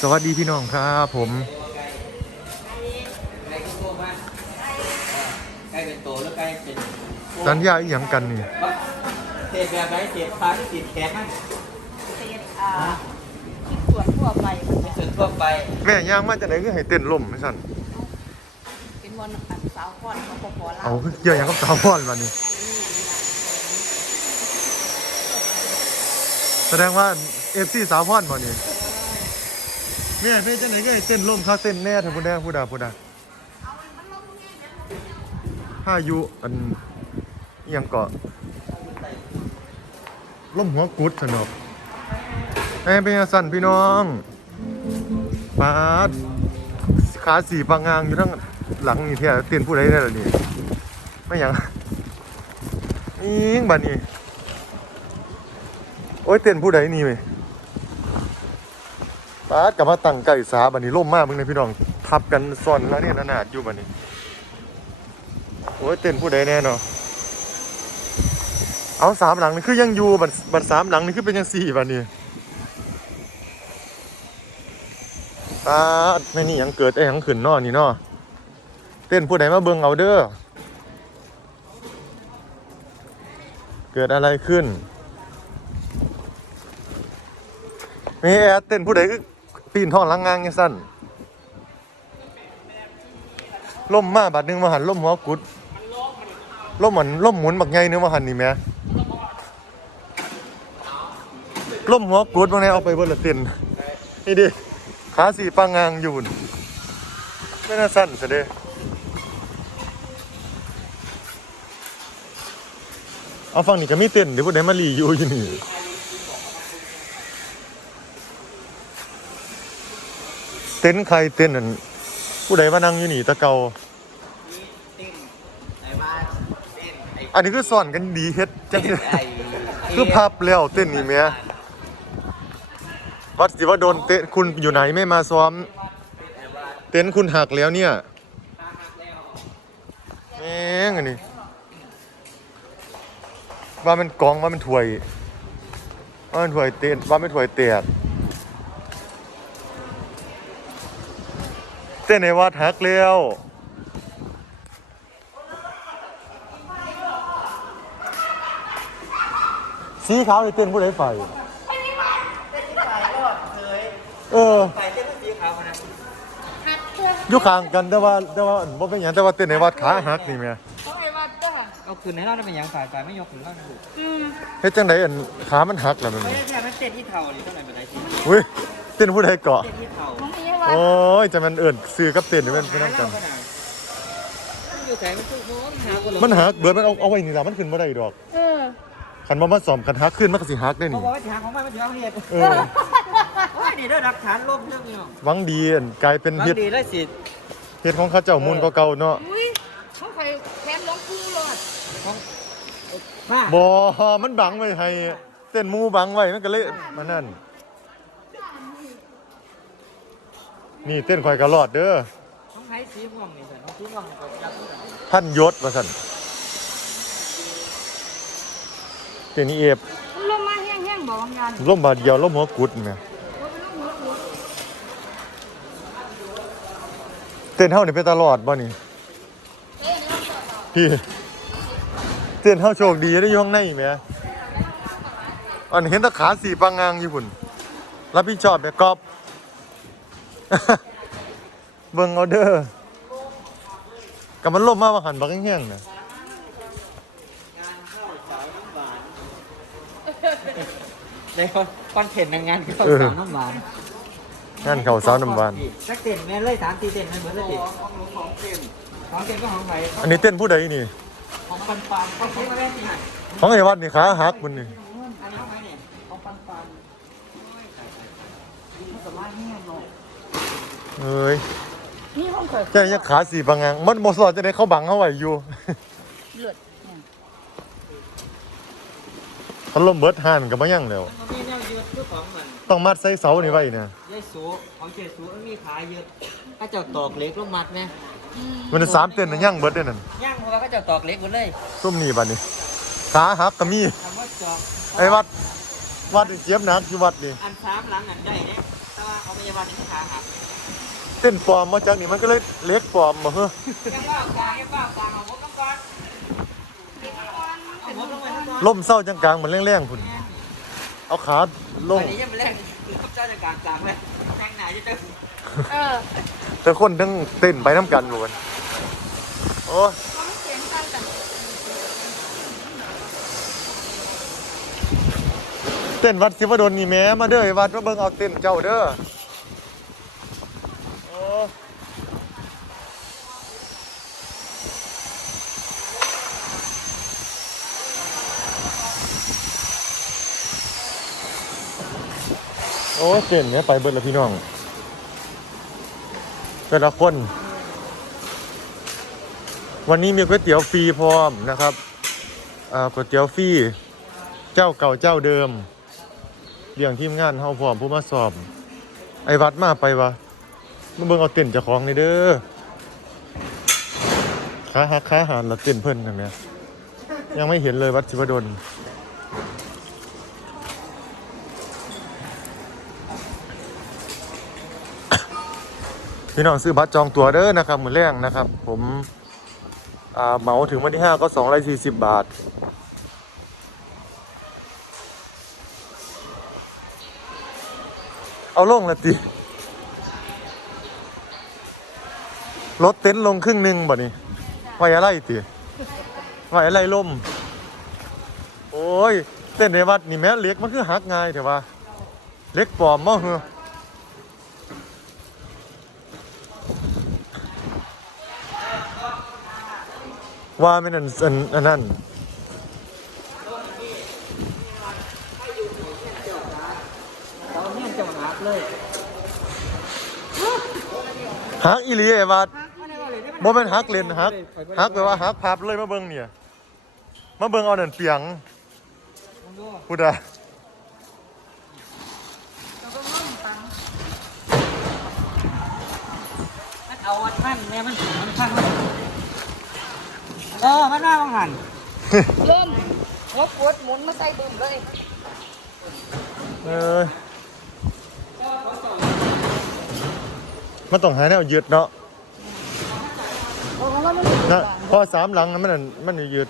สวัสดีพี่น้องครับผมไก่ก็โตมากไก่เป็นโตแล้วไก่เป็นสัญญาอีหยังกันนี่เศษแบบไหนเศษฟ้าหรือเศษแข็งนั่นเศษอ่าที่ส่วนทั่วไปมันส่วนทั่วไป แม่ย่างมาจากไหนก็ให้เต้นล่มไม่สั่นเป็นวันอันสาวพอนเขาก็พอเล่าเอาคือเกี่ยวหยังกับสาวพอนมานี่แสดงว่าเอฟซีสาวพอนมานี่ แม่เพ่จาไหนก็ให้เต้นล่มข้าเต้นแน่เถอะพูดแน่พูดดาพูดดาถ้าอยู่อันอิหยังเกาะล่มหัวกุดสนบแม่เป็นยังสั่นพี่น้องปาดขาสีปางงางอยู่ทั้งหลังนี่เที่ยเตียนผู้ใดได้ล่ะนี่ไม่หยังอิงบัดนี้ โอ้ยเตียนผู้ใดนี่เว้ย ปาดกลับมาตั้งไก่สาบัดนี้ล่มมากมึงเลยพี่น้องทับกันซ่อนแล้วเนี่ยนาดอยู่บัดนี้โอ้ยเตียนผู้ใดแน่นาะเอาสามหลังนี่คือยังอยู่บัดบัดสามหลังนี่คือเป็นยังสี่บัดนี้ตาดไม่นี่ยังเกิดไอ้ยังขึ้นนอนี่เนอเต้นผู้ใดมาเบิ่งเอาเด้อเกิดอะไรขึ้นมีแอดเต้นผู้ใดคือีนท้องหลังงางยังสั้นล่มมาบาดหนึงมาหันล่มหัวกุดล่มเหมือนล่มหมุนบักไงเนื้อมาหันนี่แม่ล่มหัวกุดบางไงเอาไปเบนละเต้นนี่ดิขาสีปางงางอยู่นไม่น่าสั้นซะเด้เอาฟังนี่ก็มีเต้นเดี๋ยวพวกนี้มาลีอยู่อยู่นี่ เต้นใครเต้นนั่นผู้ใดมานั่งอยู่นี่ตะเกานี่ติ้งไอ้บ้านเต้นไอ้อันนี้คือสอนกันดีเฮ็ดจังไอ้คือพับแล้วเต้นนี่แหม่วัดสิว่าโดนเต้นคุณอยู่ไหนไม่มาซ้อม เต้นคุณหักแล้วเนี่ยแม่งอันนี้ว่ามันกองว่ามันถวยว่ามันถวยเต้นว่ามันถวยเตียด เต้นในวัดหักแล้วสีขาวไอ้เต้นผู้ใดไฟเออใส่เต้นสีขาวนะหัดเพื่ออยู่ข้างกันแต่ว่าแต่ว่าบ่เป็นหยังแต่ว่าเต้นในวัดขาหักนี่แหม่ต้องไอ้วัดด้วยเอาคืนให้เราได้เป็นยังฝ่ายฝ่ายไม่ยกคืนเราถูกอืมเฮ็ดจังไดอันขามันหักแล้วมันไม่ได้แค่มันเต้นที่เท่านี่เท่าไหร่เป็นไรสิอุ้ย เต้นผู้ใดเกาะเต้นที่เท่าของไอ้วัดโอ้ยจะมันเอิ่นซื้อกับเต้นนี่มันเป็นน้ำกันมันอยู่แต่มันทุกโน้มหาคนมันหักเบิดมันเอาเอาไว้นี่ล่ะมันขึ้นบ่ได้ดอกเออคันบ่มาซ่อมกันหักขึ้นมันก็สิหักได้เขานี่บอกว่าทางของมันมันถือเอาเหตุเออโอ้ยนี่เด้อหลักฐานลบเรื่องนี้เนาะหวังดีอันกลายเป็นบางเฮ็ดดีได้สิเฮ็ดของเขาเจ้ามูลก็เก่าเนาะอุ้ยเขาใครแคมร้องคู่เลยของมาบ่มันบังไว้ให้เต้นหมู่บังไว้มันก็เลยมันนั่น นี่เต้นข่อยก็รอดเด้อของไทยสีม่วงนี่สิของสีม่วงก็ยักษ์ท่านยศว่าซั่นเต้นนี่เอฟมันลงมาแห้งๆบอกงานล่มบาดเดียวล่มหัวกุดแหม่ว่าเป็นลูกหัวหัวเต้นเฮานี่ไปตลอดบ่นี่พี่เต้นเฮาโชคดีได้อยู่ข้างในแหมอันเห็นแตะขาสีปางงางอยู่พุ่นรับผิดชอบแม่กอบ เบิ่งเอาเด้อกับมันล่มมาว่าหันบักแห้งๆน่ะในคอนเทนต์งานเข้าสามน้ำหวานงานเขาสาวน้ำบานสักเต้นแม่เลยสามสี่เต้นไม่เหมือนเลยของหนูของเต้นของเต้นก็ของไหนอันนี้เต้นผู้ใดนี่ของปันปันเขาซื้อมาแม่สิหันของไอ้วัดนี่ขาหักมันนี่อันนี้ของไหนเนี่ยของปันปันมันสามารถเงียบเนาะ เอ้ยนี่ห้องเคยเจ้ายังขาสีปางงางมันบ่สอดจะได้เข้าบังเฮาไว้อยู่ เลือดเขาล่มเบิดห่านก็บ่ยังแล้ว มันมีแนวยืดคือของมันต้องมัดใส่เสานี่ไว้เนี่ยยายสูของเจสูมันมีขายืดถ้าเจ้าตอกเหล็กลงมัดไหมมันสามเต้นน่ะยังเบิดได้นั่นย่างเพราะว่าเขาเจ้าตอกเหล็กหมดเลยซุ่มนี่บัดนี้ขาหักก็มีคำว่าจอกไอ้วัด วัดนี่เจ็บหนักอยู่วัดนี่อันสามหลังอันได้เนี่ย แต่ว่าเขาไม่ยาบาลนี่ขาหักเต้นปลอมมาจากนี่มันก็เลยเล็กปลอมมาเฮ้อยังเปล่ากลางยังเปล่ากลางเอาหัวกำก้อนเอาหัวลงไปทั้งก้อนล่มเศร้าจังกลางมันแรงๆพุ่นเอาขาลงวันนี้ยังไม่แรงรับเจ้าจากการกลางเลยแรงไหนจะเจอเออแต่คนทั้งเต้นไปน้ำกันหมดโอ้ย เขาไม่เสียงกันกัน เต้นวัดศิวดลนี่แหม้มาเด้อไอ้วัดมาเบิ่งเอาเต้นเจ้าเด้อโอ้โอ้เต้นเนี่ยไปเบิดแล้วพี่น้องแต่ละคน วันนี้มีก๋วยเตี๋ยวฟรีพร้อมนะครับอ่าก๋วยเตี๋ยวฟรีเจ้าเก่าเจ้าเดิม เลี้ยงทีมงานเฮาพร้อมผู้มาสอบ ไอ้วัดมาไปวะมาเบิ่งเอาเต้นเจ้าของนี่เด้อขาหักขาหันแล้วเต้นเพิ่นนั่นแหละยังไม่เห็นเลยวัดศิวดลพี่น้องซื้อบัตรจองตั๋วเด้อนะครับ มือแรงนะครับ ผมเหมาถึงวันที่ 5 ก็ 240 บาท เอาลงละติรถเต็นท์ลงครึ่งหนึ่งบ่นี่ไว้อะไรติไว้อะไรล่ม โอ้ย เต้นในวัดนี่แม่เล็กมันคือหักง่ายเถอะว่าเล็กปลอมมั้งเหรอว่าไม่นอันอันอันนั้น เราเนี่ยจะมาหักเลย หักอีหลีไอ้วัดไม่ได้ว่าเลยได้บ่แม่นฮักเล่นฮักฮักแปลว่าฮักพับเลยมาเบิ่งเนี่ย มาเบิ่งเอานั่นเปียงพูดอะมันเอาวัดพันแม่มันมันพันเออมันว่าบางหันล่มหัวปวดหมุนมาใส่บึ้มเลยเออ มันต้องหาแนวยึดเนาะโอ้โหว่ามันนะพอสามหลังมันนั่นมันยึด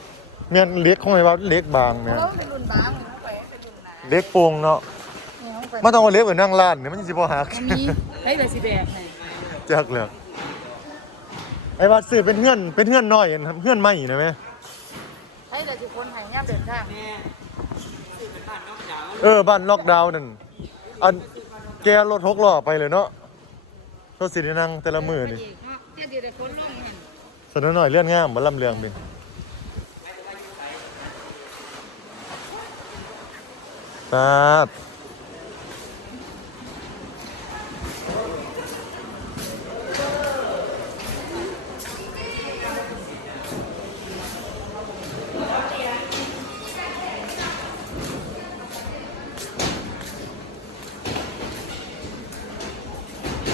แม่นเล็กของไอ้ว่าเล็กบางแม่เราเป็นรุ่นบางเขาไปเป็นรุ่นหนาเล็กโป่งเนาะเนี่ยเขาไปมันต้องเอาเล็กไว้นั่งร้านเนี่ยมันสิบ่หัก มันมีให้เลยสิแบบไหนจักเลยไอ้ว่าซื้อเป็นเฮือนเป็นเฮือนน้อยอันเฮือนใหม่นะแม่ให้เลยสิคนใหายย่ำเดินทางแม่สิเป็นบ้านน้องยาวเออบ้านล็อกดาวน์นั่นอันแกรถหกล้อไปเลยเนาะ รถสิได้นั่งแต่ละมือนี่แค่เดียวแต่คนล่มเห็นสนหน่อยเลื่อนง่ามมาลำเลืองเป็นตาด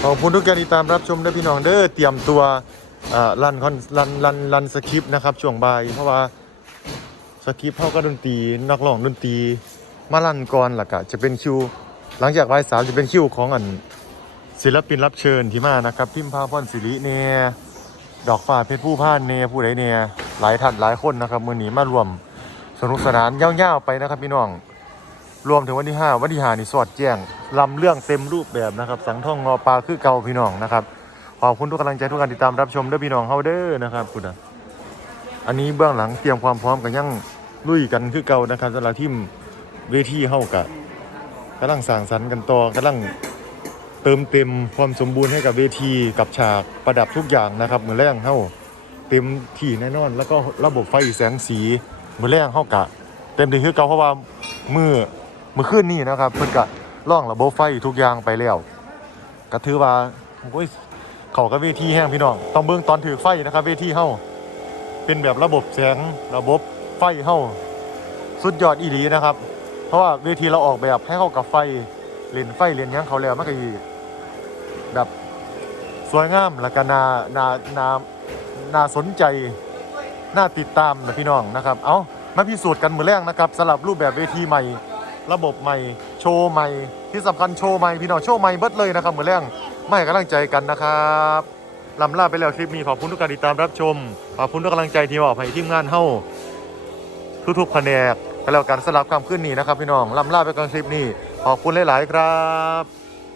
ขอบคุณทุกการติดตามรับชมด้วยพี่น้องเด้อเตรียมตัวรันคอนรันรันรันสคริปต์นะครับช่วงบ่ายเพราะว่าสคริปต์เขาก็ดนตรีนักร้องดนตรีมารันก่อนหลักะจะเป็นคิว หลังจากบ่ายสามจะเป็นคิวของอันศิลปินรับเชิญที่มานะครับ พิมพาพรศิริเนดอกฟ้าเพชรผู้พานเนผู้ใดเนหลายท่านหลายคนนะครับมือหนีมารวมสนุกสนานยาวๆไปนะครับพี่น้อง รวมถึงวันที่ 5 วันที่5นี่สอดแจ้งลำเรื่องเต็มรูปแบบนะครับ สังท่องงอปลาคือเก่าพี่น้องนะครับ ขอบคุณทุกกำลังใจทุกการติดตามรับชมด้อพี่น้องเฮาเด้อนะครับคุณอะอันนี้เบื้องหลังเตรียมความพร้อมกันยังลุยกันคือเก่านะครับสำหรับทีมเวทีเฮากะกำลังสร้างสรรค์กันต่อกำลังเติมเต็มความสมบูรณ์ให้กับเวทีกับฉากประดับทุกอย่างนะครับมือแรงเฮาเต็มที่แน่นอน แล้วก็ระบบไฟแสงสีมือแรงเฮากะ เต็มที่คือเก่าเพราะว่ามือ มือขึ้นนี่นะครับเพิ่นกะล่องระบบไฟทุกอย่างไปแล้วก็ถือว่าโอ้ยเขากับเวทีแห้งพี่น้องต้องเบิ่งตอนถือไฟนะครับเวทีเฮาเป็นแบบระบบแสงระบบไฟเฮาสุดยอดอีหลีนะครับ เพราะว่าเวทีเราออกแบบให้เข้ากับไฟเลนไฟเลนยังเขาแล้วมันก็อีแบบสวยงามแล้วก็นานานาน่าสนใจ น่าติดตามนะพี่น้องนะครับ เอามาพิสูจน์กันมือแรกนะครับสำหรับรูปแบบเวทีใหม่ ระบบใหม่โชว์ใหม่ที่สำคัญโชว์ใหม่พี่น้องโชว์ใหม่เบิดเลยนะครับเหมือนแรงไม่กำลังใจกันนะครับลำลาไปแล้วคลิปนี้ขอบคุณทุกการติดตามรับชมขอบคุณทุกกำลังใจที่มอบให้ทีมงานเฮ้าทุกๆแผนกไปแล้วการสลับคำขึ้นนี้นะครับพี่น้องลำลาไปก่อนคลิปนี้ขอบคุณหลาย ๆ ครับ